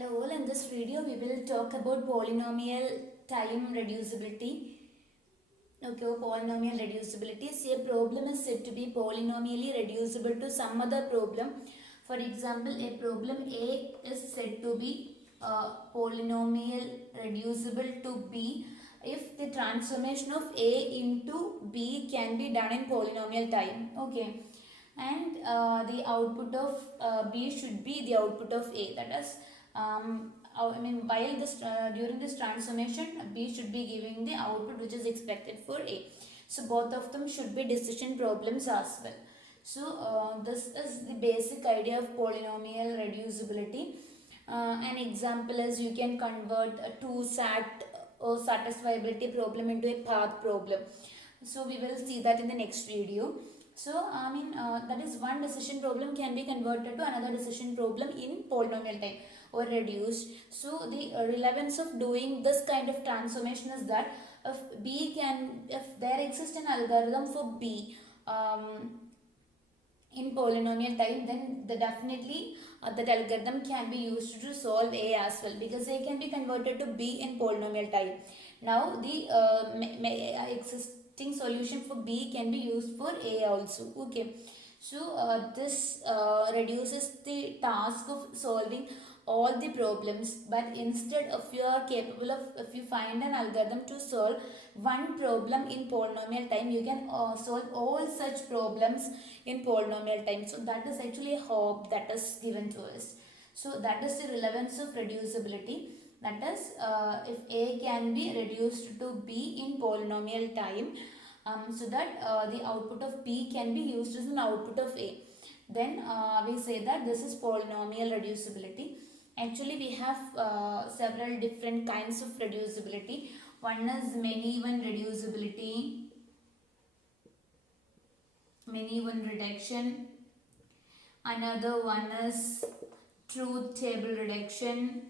Hello all, in this video we will talk about polynomial time reducibility. Okay, polynomial reducibility. Say a problem is said to be polynomially reducible to some other problem. For example, a problem A is said to be polynomial reducible to B if the transformation of A into B can be done in polynomial time. Okay, and the output of B should be the output of A. That is, while this during this transformation, B should be giving the output which is expected for A. So both of them should be decision problems as well. So this is the basic idea of polynomial reducibility. An example is you can convert a two sat or satisfiability problem into a path problem. So we will see that in the next video. So that is one decision problem can be converted to another decision problem in polynomial time or reduced. So the relevance of doing this kind of transformation is that if there exists an algorithm for B in polynomial time, then definitely that algorithm can be used to solve A as well, because A can be converted to B in polynomial time. Now the existing solution for B can be used for A also. Okay, so this reduces the task of solving all the problems, but instead of you are capable of, if you find an algorithm to solve one problem in polynomial time, you can solve all such problems in polynomial time. So that is actually a hope that is given to us. So that is the relevance of reducibility. That is, if A can be reduced to B in polynomial time, so that the output of B can be used as an output of A, then we say that this is polynomial reducibility. Actually, we have several different kinds of reducibility. One is many-one reducibility, many-one reduction. Another one is truth table reduction.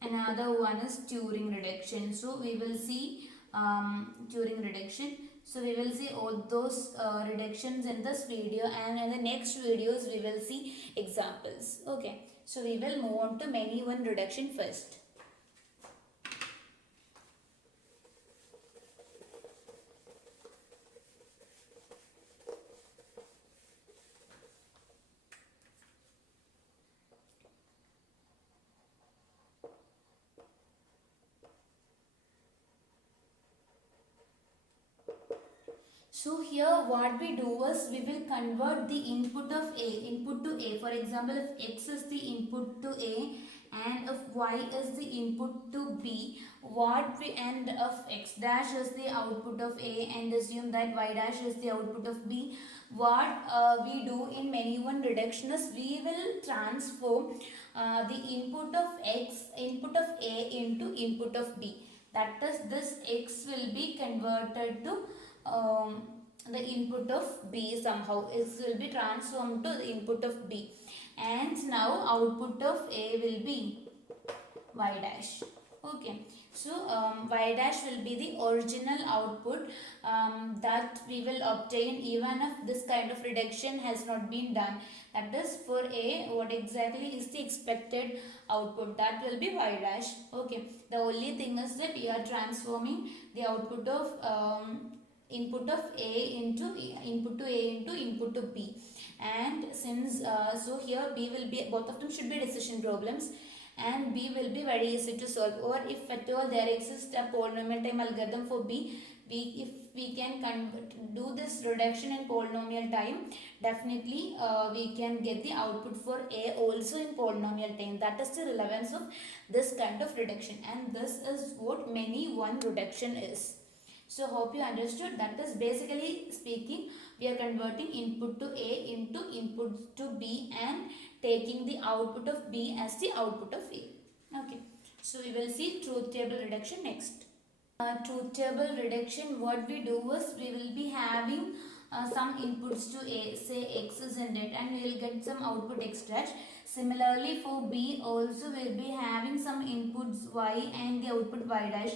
Another one is Turing reduction. So we will see Turing reduction. So we will see all those reductions in this video, and in the next videos we will see examples. Okay. So we will move on to many-one reduction first. So here what we do is we will convert the input to A. For example, if X is the input to A and if Y is the input to B, and if X dash is the output of A and assume that Y dash is the output of B, what we do in many-one reduction is we will transform the input of A into input of B. That is, this X will be converted to the input of B somehow. It will be transformed to the input of B, and now output of A will be Y dash. Okay, so Y dash will be the original output that we will obtain even if this kind of reduction has not been done. That is, for A, what exactly is the expected output, that will be Y dash. Okay, the only thing is that we are transforming the output of input of A into input to A into input to B, and since so here B will be, both of them should be decision problems, and B will be very easy to solve. Or if at all there exists a polynomial time algorithm for B, if we can do this reduction in polynomial time, definitely we can get the output for A also in polynomial time. That is the relevance of this kind of reduction, and this is what many-one reduction is. So hope you understood. That is, basically speaking, we are converting input to A into input to B and taking the output of B as the output of A. Okay. So we will see truth table reduction next. Truth table reduction, what we do is we will be having some inputs to A, say X is in it, and we will get some output X dash. Similarly for B also we will be having some inputs Y and the output Y dash.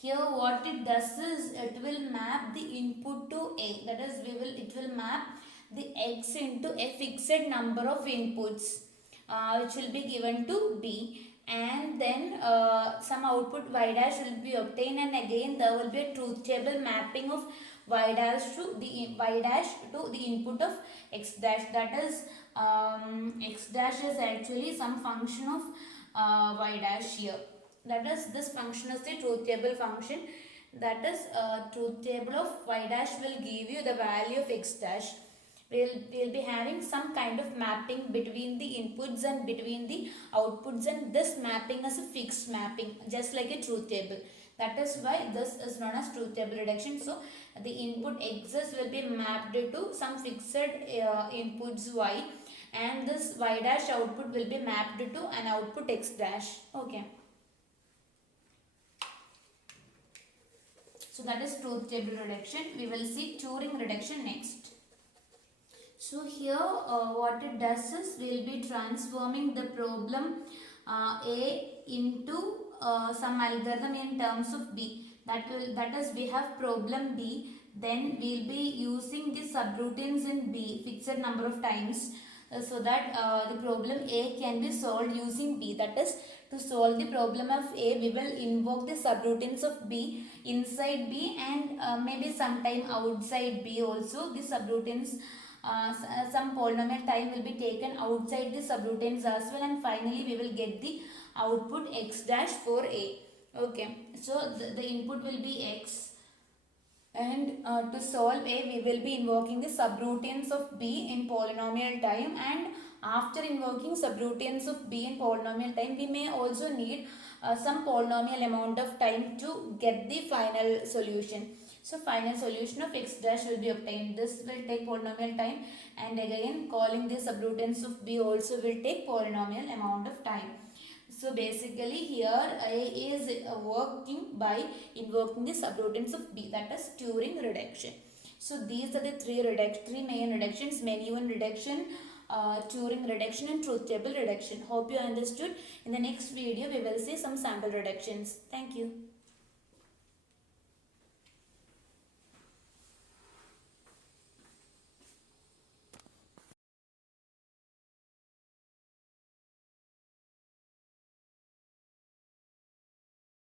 Here what it does is it will map the input to A, that is, it will map the x into a fixed number of inputs which will be given to b, and then some output y dash will be obtained, and again there will be a truth table mapping of y dash to the input of x dash. That is x dash is actually some function of y dash here. That is, this function is the truth table function. That is, truth table of y dash will give you the value of x dash. We'll be having some kind of mapping between the inputs and between the outputs, and this mapping is a fixed mapping, just like a truth table. That is why this is known as truth table reduction. So the input x's will be mapped to some fixed inputs y, and this y dash output will be mapped to an output x dash. Okay. So that is truth table reduction. We will see Turing reduction next. So here what it does is we will be transforming the problem A into some algorithm in terms of B. That is, we have problem B, then we will be using the subroutines in B fixed number of times so that the problem A can be solved using B. That is, to solve the problem of A, we will invoke the subroutines of B inside B, and maybe sometime outside B also. The subroutines, some polynomial time will be taken outside the subroutines as well, and finally we will get the output x dash for A. Okay, so the input will be x, and to solve A we will be invoking the subroutines of B in polynomial time, and after invoking subroutines of B in polynomial time, we may also need some polynomial amount of time to get the final solution. So final solution of x dash will be obtained. This will take polynomial time, and again calling the subroutines of B also will take polynomial amount of time. So basically here A is working by invoking the subroutines of B, that is Turing reduction. So these are the three main reductions: many-one reduction, Turing reduction, and truth table reduction. Hope you understood. In the next video we will see some sample reductions. Thank you.